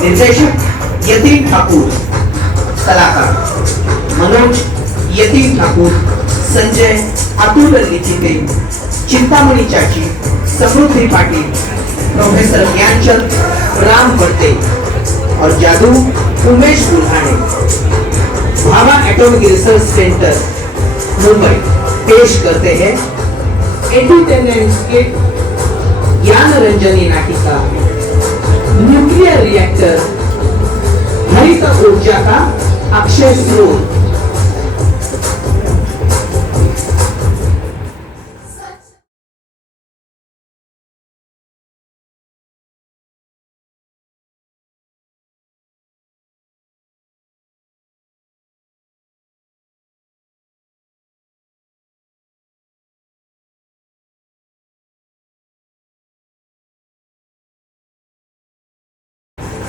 निर्देशक यतीन ठाकुर, कलाकार मनोज यतीन ठाकुर, संजय अतुल लिखिते, चिंतामणि चाची, समृद्धि पाटिल, प्रोफेसर ज्ञानचंद राम बर्ते और Jadu Umesh Bulhane. Bhabha Atomic Research Centre Mumbai पेश करते हैं एंटरटेनमेंट स्किट ज्ञान रंजनी नाटिका न्यूक्लियर रिएक्टर हरित ऊर्जा का अक्षय स्रोत।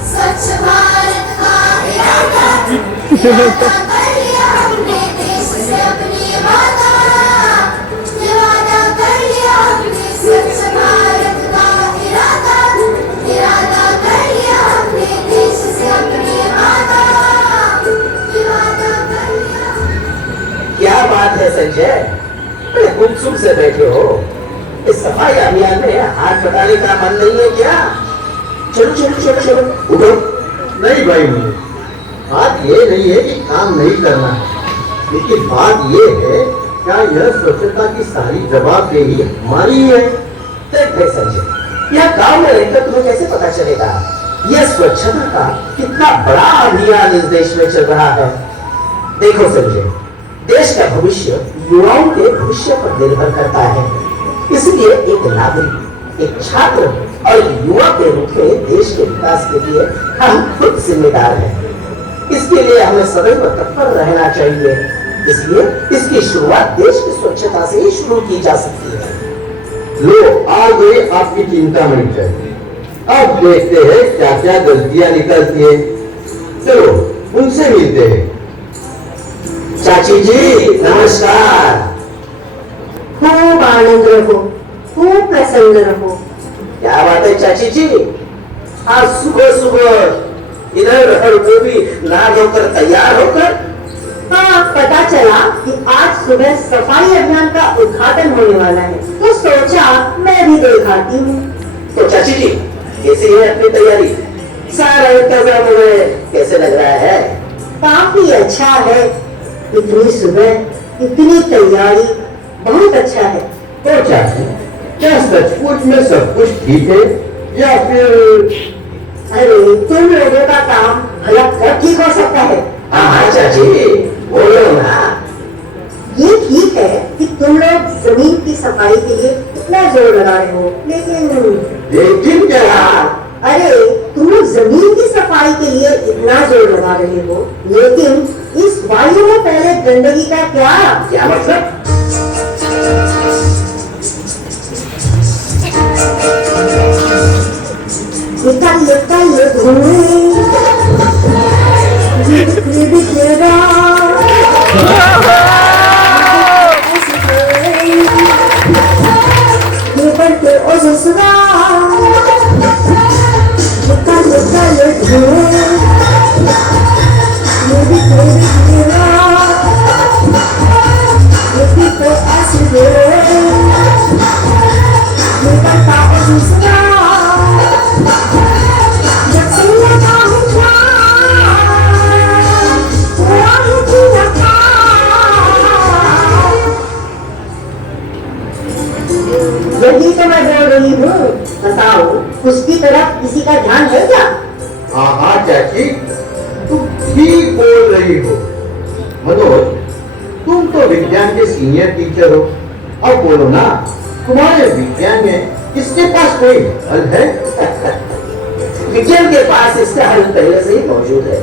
स्वच्छ भारत का इरादा कर लिया हमने देश से अपनी वादा कर लिया हमने स्वच्छ भारत का इरादा कर लिया हमने देश से अपनी वादा कर लिया। क्या बात है संजय, बड़े गुमसुम से बैठे हो। इस सफाई अभियान में हाथ बटाने का मन नहीं है क्या? चलो चलो चलो चलो उठो। नहीं भाई, मुझे बात ये नहीं है कि काम नहीं करना है, लेकिन बात ये है क्या यह स्वच्छता की सारी जवाबदेही हमारी है? देख भाई संजय, यह गांव में रहकर तुम्हें कैसे पता चलेगा यह स्वच्छता का कितना बड़ा अभियान इस देश में चल रहा है। देखो संजय, देश का भविष्य युवाओं के भविष्य पर निर्भर करता है। इसलिए एक नागरिक, एक छात्र और युवा के रूप में देश के विकास के लिए हम खुद जिम्मेदार हैं। इसके लिए हमें सदैव तत्पर रहना चाहिए। इसलिए इसकी शुरुआत देश की स्वच्छता से ही शुरू की जा सकती है। लो आ गई आपकी चिंतामणि चाची। अब देखते हैं क्या क्या गलतियां निकलती है। चलो उनसे मिलते हैं। चाची जी नमस्कार। खूब आनंद रहो, खूब प्रसन्न रहो। क्या बात है चाची जी, आज सुबह सुबह इधर हड़को भी नहा धोकर तैयार होकर? हाँ, पता चला कि आज सुबह सफाई अभियान का उद्घाटन होने वाला है, तो सोचा मैं भी दिखाती हूँ। तो चाची जी कैसी है अपनी तैयारी? सारा इंतजाम में कैसे लग रहा है? काफी अच्छा है। इतनी सुबह इतनी तैयारी, बहुत अच्छा है। तो चाची, क्या सचमुच में सब कुछ ठीक है या फिर? अरे तुम लोगों का काम भला कब ठीक हो सकता है? हाँ चाची बोलो ना। ये ठीक है कि तुम लोग जमीन की सफाई के लिए इतना जोर लगा रहे हो, लेकिन क्या? अरे तुम लोग जमीन की सफाई के लिए इतना जोर लगा रहे हो, लेकिन इस वायु में पहले गंदगी का क्या मतलब? निकल धुएं बिखरा ये बढ़ते ओ ससुरा निकल धुएं ये बिखरा ये बिखरे ऐसे निकलता ओ ससुरा यही तो मैं बोल रही हूँ। बताओ, उसकी तरफ किसी का ध्यान है क्या? हाँ चाची, तुम ठीक बोल रही हो। मनोज, तुम तो विज्ञान के सीनियर टीचर हो। अब बोलो ना, तुम्हारे विज्ञान में किसके पास कोई हल है? विज्ञान के पास इसका हल पहले से ही मौजूद है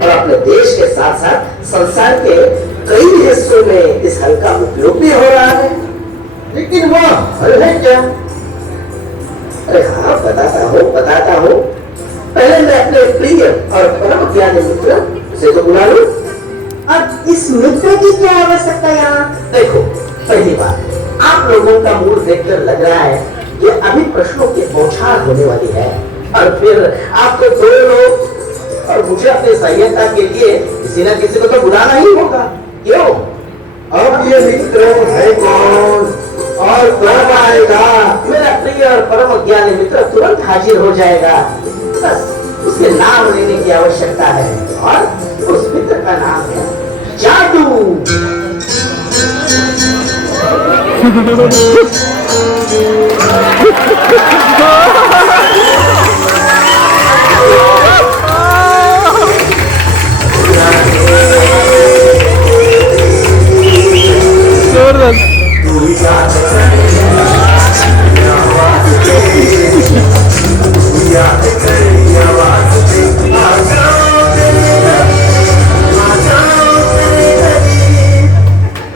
और अपने देश के साथ साथ संसार के कई हिस्सों में इस हल का उपयोग भी हो रहा है। लेकिन वह हल है क्या? अरे हाँ बताता हूँ। पहले मैं अपने प्रिय और परम ज्ञानी मित्र से तो बुला लूं। अब इस मित्र की क्या आवश्यकता यहाँ? देखो, पहली बात, आप लोगों का मूड देखकर लग रहा है कि अभी प्रश्नों की बौछार होने वाली है। और फिर आपको दो लोग और मुझे अपनी सहायता के लिए किसी न किसी को तो बुलाना ही होगा, क्यों? अब ये मित्र है कौन और कब आएगा? मेरा प्रिय और परम ज्ञानी मित्र तुरंत हाजिर हो जाएगा। बस उसके नाम लेने की आवश्यकता है और उस मित्र का नाम है जादू।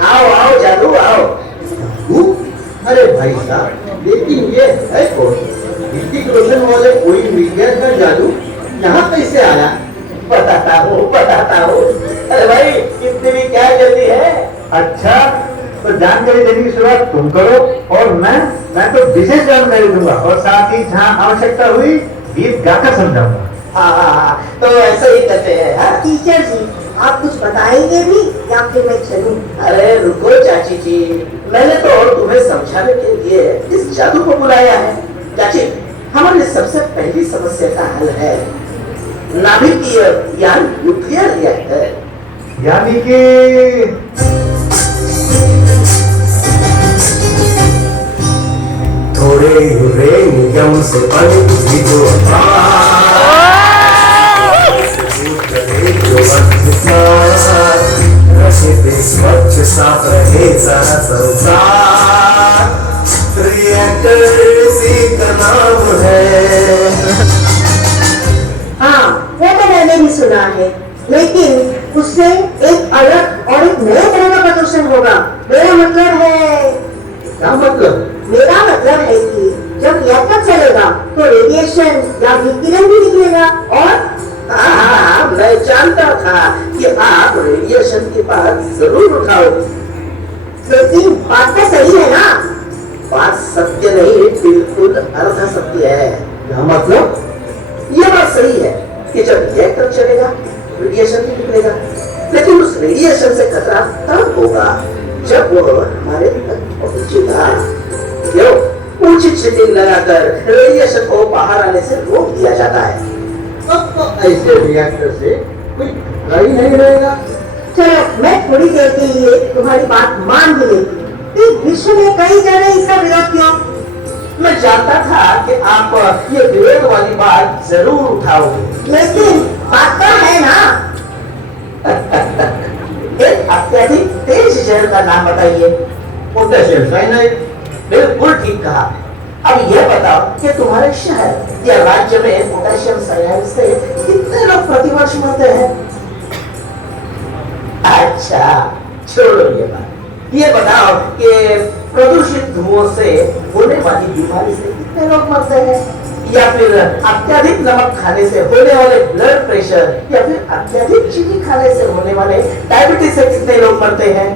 आओ आओ जादू आओ। अरे भाई साहब, लेकिन ये है कौन? ऋतिक रोशन वाले कोई विज्ञान का जादू यहाँ कैसे आया? बताता हूँ। अरे भाई इतनी भी क्या जल्दी है? अच्छा, तो जानकारी देने की शुरुआत तुम करो और मैं तो विशेष जानकारी दूंगा और साथ ही जहाँ आवश्यकता हुई गीत गाकर समझाऊंगा। हाँ, तो ऐसा ही करते हैं। हाँ? टीचर जी, आप कुछ बताएंगे भी या फिर मैं चलूं? अरे रुको चाची जी, मैंने तो तुम्हें समझाने के लिए इस जादू को बुलाया है। चाची, हमारी सबसे पहली समस्या का हल है नाभिकीय यानी न्यूक्लियर रिएक्टर। यानी कि थोड़े यूरेनियम से बनी जो स्वच्छ साफ रहे सारा संसार, रिएक्टर इसी का नाम है। हाँ, वो तो मैंने भी सुना है, लेकिन उससे एक अलग और एक नए तरह का प्रदूषण होगा। मेरा मतलब है कि जब रिएक्टर चलेगा तो रेडिएशन या विकिरण भी निकलेगा। और हाँ, मैं जानता था कि आप रेडिएशन की बात जरूर उठाओगे। लेकिन बात तो सही है ना? बात सत्य नहीं, बिल्कुल अर्ध सत्य है। क्या मतलब? ये बात सही है कि जब रिएक्टर चलेगा रेडिएशन भी निकलेगा, लेकिन उस रेडिएशन से खतरा तब होगा जब वो हमारे तक पहुंचेगा। क्यों? उचित शिटिंग लगाकर रेडिएशन को बाहर आने से रोक दिया जाता है। अब तो ऐसे रिएक्टर से कोई खतरा ही नहीं रहेगा। चलो, मैं थोड़ी देर के लिए तुम्हारी बात मान भी लेती हूँ। इस विश्व में कई जगह इसका विरोध क्यों? मैं जानता था कि आप ये विरोध वाली बात जरूर उठाओगे। लेकिन बात तो है ना? एक अत्यधिक तेज जहर का नाम बताइए। Potassium cyanide. बिल्कुल ठीक कहा। अब यह बताओ कि तुम्हारे शहर या राज्य में पोटेशियम साइनाइड से कितने लोग प्रतिवर्ष मरते हैं? अच्छा, छोड़ो ये बात। ये बताओ कि प्रदूषित धुओं से होने वाली बीमारी से कितने लोग मरते हैं? या फिर अत्यधिक नमक खाने से होने वाले ब्लड प्रेशर या फिर अत्यधिक चीनी खाने से होने वाले डायबिटीज से कितने लोग मरते हैं?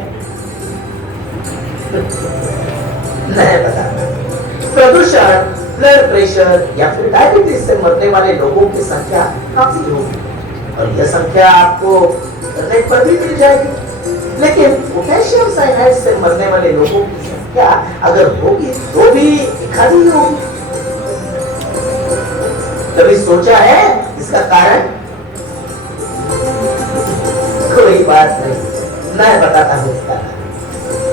नहीं पता। प्रदूषण, ब्लड प्रेशर या फिर डायबिटीज से मरने वाले लोगों की संख्या काफी होगी और यह संख्या आपको रेट पर भी मिल जाएगी। लेकिन पोटेशियम साइनाइड से मरने वाले लोगों की संख्या अगर होगी तो भी खाली होगी। कभी सोचा है इसका कारण? कोई बात नहीं, मैं बताता हूँ इसका कारण।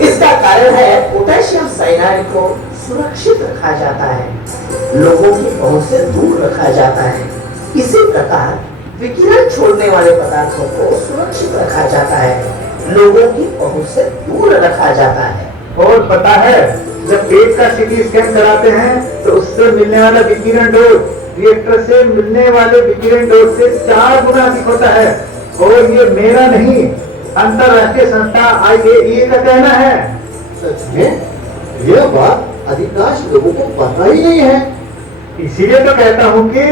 इसका कारण है पोटेशियम साइनाइड को सुरक्षित रखा जाता है, लोगों की पहुंच से दूर रखा जाता है। इसी प्रकार विकिरण छोड़ने वाले पदार्थों को सुरक्षित रखा जाता है, लोगों की पहुंच से दूर रखा जाता है। और पता है, जब पेट का सीटी स्कैन कराते हैं तो उससे मिलने वाला विकिरण डोज रिएक्टर से मिलने वाले विकिरण डोज से 4 गुना अधिक होता है। और ये मेरा नहीं, अंतरराष्ट्रीय संस्था IAEA का कहना है। सच में? यह बात अधिकांश लोगों को पता ही नहीं है। इसीलिए तो कहता हूँ कि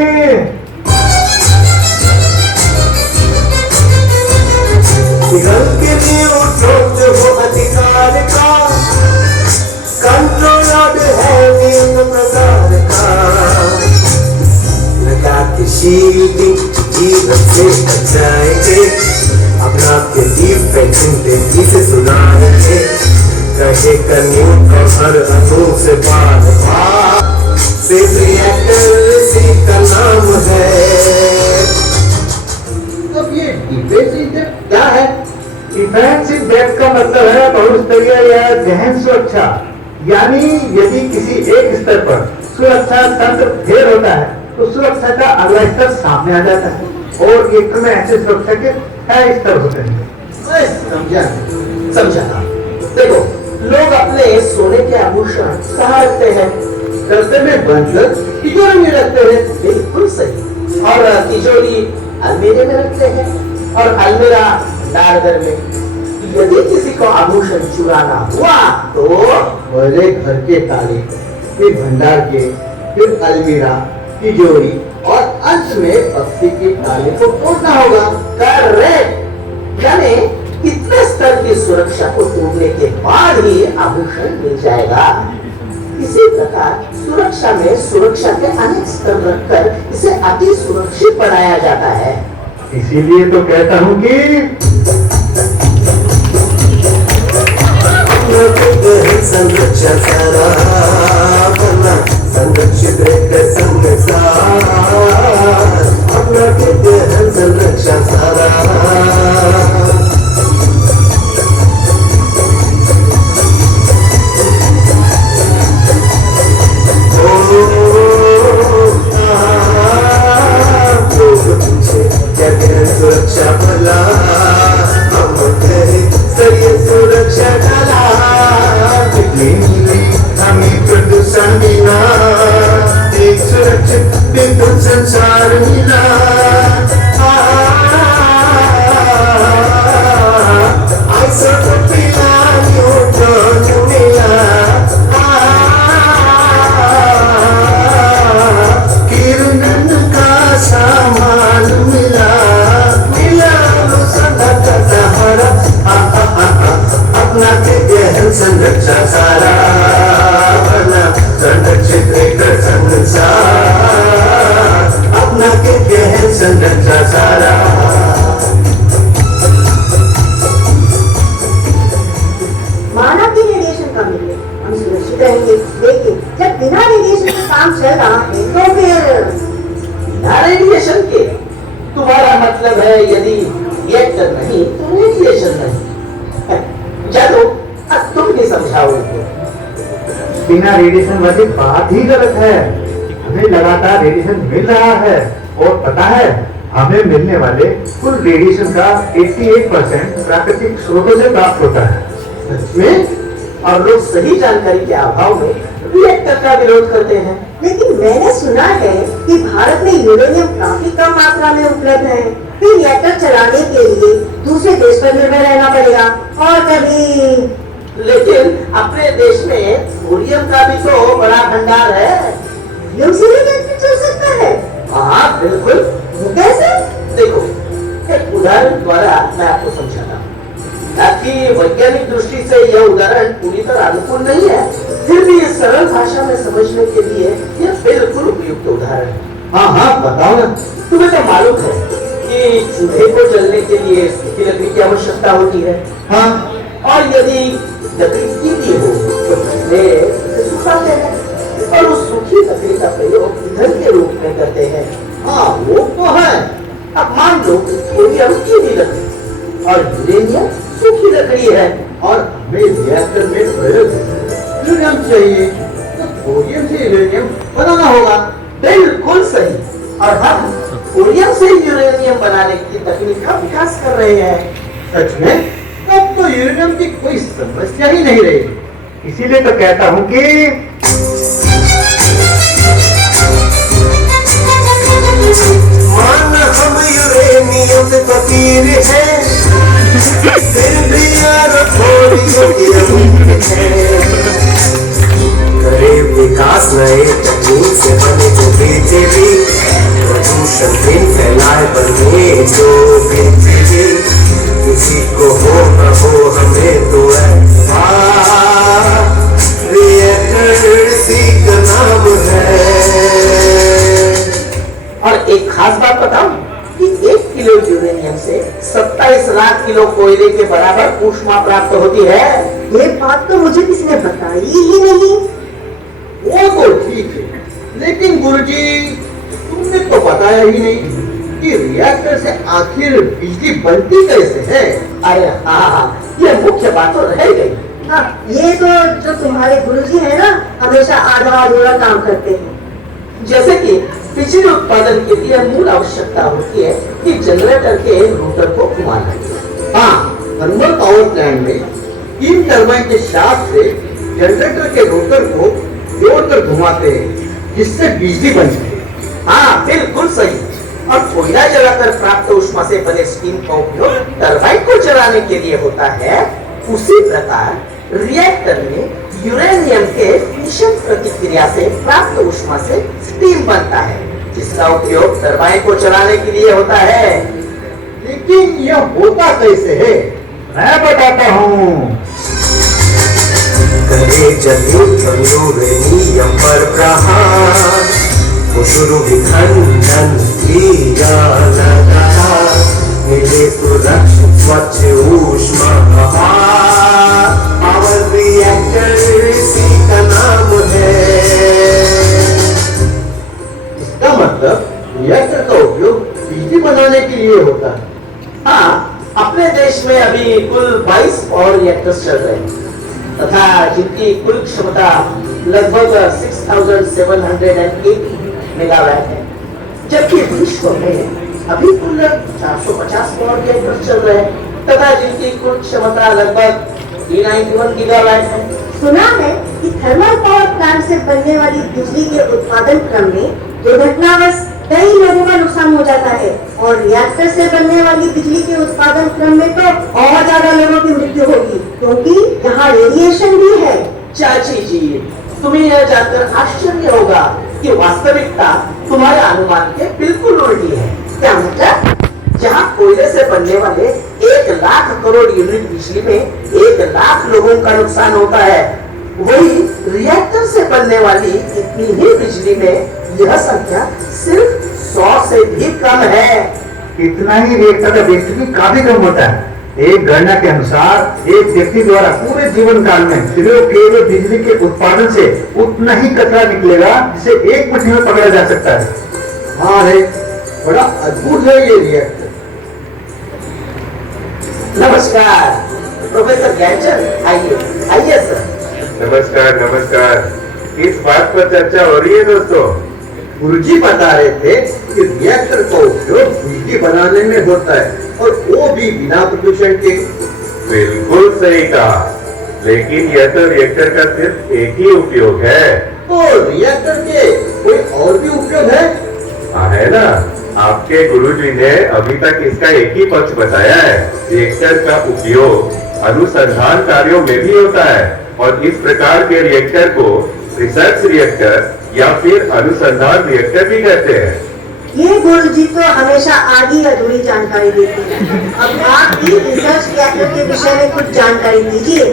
के लिए उठो जो हो अधिकार का, कंट्रोल है निम्न प्रकार का, चीटिंग जीवन से बच जाएंगे अपना के डिफेक्शन तेजी से सुनाएंगे कहे कन्यू का हर अणु से बार बार सिर्फ रिएक्टर इसी का नाम है अब ये डिफेंसिव डेप्थ क्या है? डिफेंसिव डेप्थ का मतलब है बहुस्तरीय या गहन सुरक्षा। यानी यदि किसी एक स्तर पर सुरक्षा तंत्र फेल होता है तो सुरक्षा का अगला स्तर सामने आ जाता है और रिएक्टर में ऐसे सुरक्षा के कई स्तर होते हैं। मैं समझा। देखो, लोग अपने सोने के आभूषण कहाँ रखते हैं? दस्ते में बंदर तिजोरी में रखते हैं। बिल्कुल सही। और तिजोरी अलमीरे में रखते हैं और अलमीरा भंडारघर में। यदि किसी को आभूषण चुराना हुआ तो पहले घर के ताले, फिर भंडार के, फिर अलमीरा, तिजोरी और अंत में बक्से के ताले को तोड़ना होगा। करेक्ट। यानी इतने स्तर की सुरक्षा को तोड़ने के बाद ही आभूषण मिल जाएगा। इसी प्रकार सुरक्षा में सुरक्षा के अनेक स्तर रखकर इसे अति सुरक्षित बनाया जाता है। इसीलिए तो कहता हूँ कि संरक्षण सारा अपना संरक्षित रहकर संसार अपना कहते हैं संरक्षण सारा सुरक्षा भला हम करें सही सुरक्षा डाला हमें प्रदूषण मिला एक सुरक्षित बिल्कुल संसार मिला ऐसा तो पिला न्यूट्रॉन मिला किरण का सामान मिला अपना के गहन संरक्षा सारा अपना संरक्षित रहकर संसार अपना के गहन संरक्षा सारा मानव की रेडिएशन कम मिले हम सुरक्षित रहेंगे, लेकिन जब बिना रेडिएशन का काम चल रहा है तो फिर बिना रेडिएशन के? तुम्हारा मतलब है यदि रिएक्टर नहीं तो रेडिएशन नहीं। चलो अब तुम भी समझाओ इनको। बिना रेडिएशन वाली बात ही गलत है। हमें लगातार रेडिएशन मिल रहा है और पता है हमें मिलने वाले कुल रेडिएशन का 88% प्राकृतिक स्रोतों से प्राप्त होता है। सच में? और लोग सही जानकारी के अभाव में रिएक्टर का विरोध करते हैं। लेकिन मैंने सुना है कि भारत में यूरेनियम काफी कम मात्रा में उपलब्ध है, फिर रिएक्टर चलाने के लिए दूसरे देश पर निर्भर रहना पड़ेगा। और कभी लेकिन अपने देश में थोरियम का भी तो बड़ा भंडार है। रिएक्टर चल सकता है? हाँ बिल्कुल। वो कैसे? देखो, एक उदाहरण द्वारा मैं आपको समझाता हूँ। ताकि वैज्ञानिक दृष्टि से यह उदाहरण पूरी तरह अनुकूल नहीं है, फिर भी इस सरल भाषा में समझने के लिए यह बिल्कुल उपयुक्त उदाहरण है। हाँ हाँ बताओ ना। तुम्हें तो मालूम है कि चूल्हे को जलने के लिए सूखी लकड़ी की आवश्यकता होती है। हाँ, और यदि लकड़ी गीली हो तो पहले इसे सुखाते हैं और उस सूखी लकड़ी का प्रयोग ईंधन के रूप में करते हैं। हाँ वो तो है। अब मान लो थोरियम गीली लकड़ी और यूरेनियम सूखी लकड़ी है और हमें रिएक्टर में प्रयोग यूरेनियम चाहिए तो थोरियम से यूरेनियम बनाना होगा। बिल्कुल सही। और हम थोरियम से यूरेनियम बनाने की तकनीक का विकास कर रहे हैं। सच में? तब तो यूरेनियम की कोई समस्या ही नहीं रही। इसीलिए तो कहता हूँ कि मान हम यूरेनियम से फकीर हैं फिर भी यार थोड़ी की अमीर है करे विकास नए तकनीक से बने जो पृथ्वी प्रदूषण दिन फैलाए बने जो पृथ्वी किसी को हो न हो हमें तो रिएक्टर इसी का नाम है। और एक खास बात बताऊं कि 1 किलो यूरेनियम से 27 लाख किलो कोयले के बराबर ऊष्मा प्राप्त होती है। ये बात तो मुझे किसी ने बताई ही नहीं। वो तो ठीक है, लेकिन गुरुजी तुमने तो बताया ही नहीं कि रिएक्टर से आखिर बिजली बनती कैसे है। अरे हाँ, ये मुख्य बात तो रह गई। हाँ, ये तो जो तुम्हारे गुरुजी है ना, हमेशा आधा अधूरा काम करते हैं। जैसे कि बिजली उत्पादन के लिए मूल आवश्यकता होती है कि जनरेटर के रोटर को घुमाना। हाँ, थर्मल पावर प्लांट में स्टीम टरबाइन के शाफ्ट से जनरेटर के रोटर को जोड़कर घुमाते हैं, जिससे बिजली बनती है। हाँ, बिल्कुल सही। और कोयला जलाकर प्राप्त ऊष्मा से बने स्टीम का उपयोग टरबाइन को चलाने के लिए होता है। उसी प्रकार रिएक्टर में यूरेनियम के फिशन प्रतिक्रिया से प्राप्त ऊष्मा से स्टीम बनता है, जिसका उपयोग टरबाइन को चलाने के लिए होता है। लेकिन यह होता कैसे है? मैं बताता हूँ। करे जले यूरेनियम पर प्रहार, उतरु विखंडन किया लगातार, मिले सुरक्षित स्वच्छ ऊष्मा आहार, पावर रिएक्टर इसी का नाम है। इसका मतलब रिएक्टर का उपयोग बिजली बनाने के लिए होता है। हाँ, अपने देश में अभी कुल 22 पावर रिएक्टर्स चल रहे हैं तथा जिनकी कुल क्षमता लगभग 6780 मेगावाट है, जबकि विश्व में अभी कुल 450 पावर रिएक्टर्स चल रहे हैं तथा जिनकी कुल क्षमता लगभग 391 गीगावाट है। सुना है कि थर्मल पावर प्लांट से बनने वाली बिजली के उत्पादन क्रम में दुर्घटनावश कई लोगों का नुकसान हो जाता है, और रिएक्टर से बनने वाली बिजली के उत्पादन क्रम में तो और ज्यादा लोगों की मृत्यु होगी, क्योंकि यहाँ रेडिएशन भी है। चाची जी, तुम्हें यह जानकर आश्चर्य होगा कि वास्तविकता तुम्हारे अनुमान के बिल्कुल उल्टी है। क्या मतलब? जहाँ कोयले से बनने वाले 1 लाख करोड़ यूनिट बिजली में 1 लाख लोगों का नुकसान होता है, वही रिएक्टर से बनने वाली इतनी ही बिजली में यह संख्या सिर्फ 100 से भी कम है। इतना ही रिएक्टर का वेस्ट भी काफी कम होता है। एक गणना के अनुसार एक व्यक्ति द्वारा पूरे जीवन काल में सिर्फ केवल बिजली के उत्पादन से उतना ही कचरा निकलेगा जिसे 1 मिनट में पकड़ा जा सकता है। हाँ रे, बड़ा अद्भुत है ये रिएक्टर। नमस्कार प्रोफेसर ज्ञानचंद, आइए सर। नमस्कार नमस्कार। किस बात पर चर्चा हो रही है दोस्तों? गुरुजी बता रहे थे कि रिएक्टर का उपयोग बिजली बनाने में होता है, और वो भी बिना प्रदूषण के। बिल्कुल सही कहा, लेकिन यह तो रिएक्टर का सिर्फ एक ही उपयोग है। तो रिएक्टर के कोई और भी उपयोग है? हाँ, है ना। आपके गुरुजी ने अभी तक इसका एक ही पक्ष बताया है। रिएक्टर का उपयोग अनुसंधान कार्यों में भी होता है, और इस प्रकार के रिएक्टर को रिसर्च रिएक्टर या फिर अनुसंधान रिएक्टर भी कहते हैं। ये गुरुजी तो हमेशा आधी अधूरी जानकारी देते हैं। अब आप भी रिसर्च रिएक्टर के विषय में कुछ जानकारी दीजिए।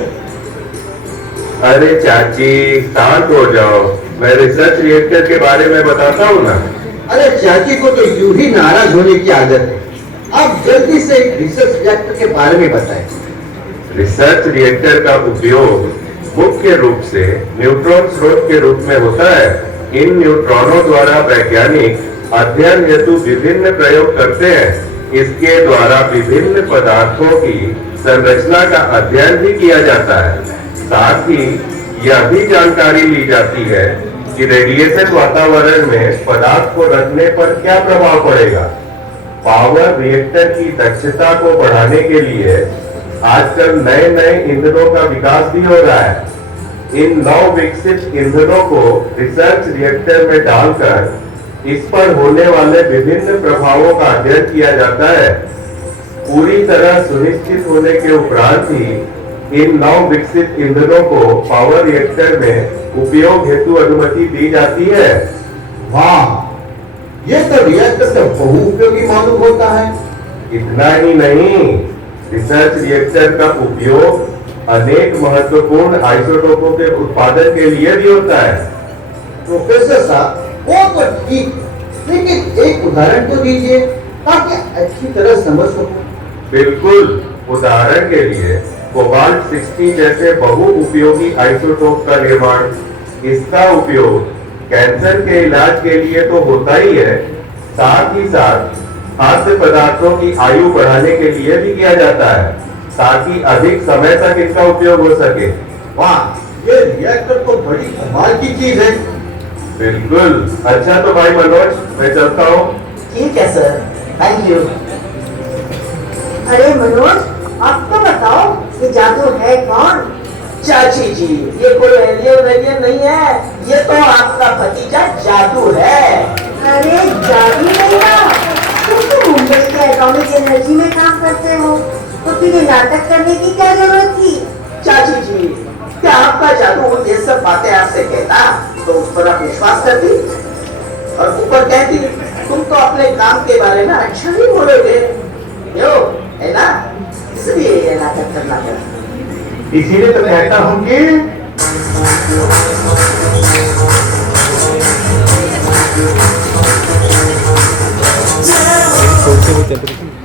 अरे चाची, शांत हो जाओ, मैं रिसर्च रिएक्टर के बारे में बताता हूँ ना। अरे चाची को तो यूं ही नाराज होने की आदत है। आप जल्दी से रिसर्च रिएक्टर के बारे में बताएं। रिसर्च रिएक्टर का उपयोग मुख्य रूप से न्यूट्रॉन स्रोत के रूप में होता है। इन न्यूट्रॉनों द्वारा वैज्ञानिक अध्ययन हेतु विभिन्न प्रयोग करते हैं। इसके द्वारा विभिन्न पदार्थों की संरचना का अध्ययन भी किया जाता है। साथ ही यह भी जानकारी ली जाती है कि रेडिएशन वातावरण में पदार्थ को रखने पर क्या प्रभाव पड़ेगा। पावर रिएक्टर की दक्षता को बढ़ाने के लिए आजकल नए नए ईंधनों का विकास भी हो रहा है। इन नव विकसित ईंधनों को रिसर्च रिएक्टर में डालकर इस पर होने वाले विभिन्न प्रभावों का अध्ययन किया जाता है। पूरी तरह सुनिश्चित होने के उपरांत ही इन नव विकसित ईंधनों को पावर रिएक्टर में उपयोग हेतु अनुमति दी जाती है। वाह, ये तो रिएक्टर का बहुउपयोगी मालूम होता है। इतना ही नहीं, रिसर्च रिएक्टर का उपयोग अनेक महत्वपूर्ण आइसोटोपों के उत्पादन के लिए भी होता है। प्रोफेसर साहब, वो तो ठीक, लेकिन एक उदाहरण तो दीजिए ताकि अच्छी तरह समझ सकूं। बिल्कुल, उदाहरण के लिए कोबाल्ट 60 जैसे बहुउपयोगी आइसोटोप का निर्माण, इसका उपयोग कैंसर के इलाज के लिए तो होता ही है, साथ ही साथ खाद्य पदार्थों की आयु बढ़ाने के लिए भी किया जाता है ताकि अधिक समय तक इसका उपयोग हो सके। वाह, ये रिएक्टर तो बड़ी कमाल की चीज है। बिल्कुल। अच्छा तो भाई मनोज, मैं चलता हूँ। ठीक है सर, थैंक यू। अरे मनोज, अब तो बताओ ये जादू है कौन? चाची जी, ये कोई एलियन वेलियन नहीं है, ये तो आपका भतीजा जादू है। अरे जादू नहीं ना, तुम तो मुंबई के एटॉमिक एनर्जी में काम करते हो, तो फिर ये नाटक करने की क्या जरूरत थी? चाची जी, क्या आपका जादू ये सब बातें आपसे कहता तो उस पर आप विश्वास करती और ऊपर कहती तुम तो अपने काम के बारे में अच्छा नहीं बोलोगे, यो है ना, इसलिए ये नाटक करना पड़ा। इसीलिए तो कहता हूँ कि जय हो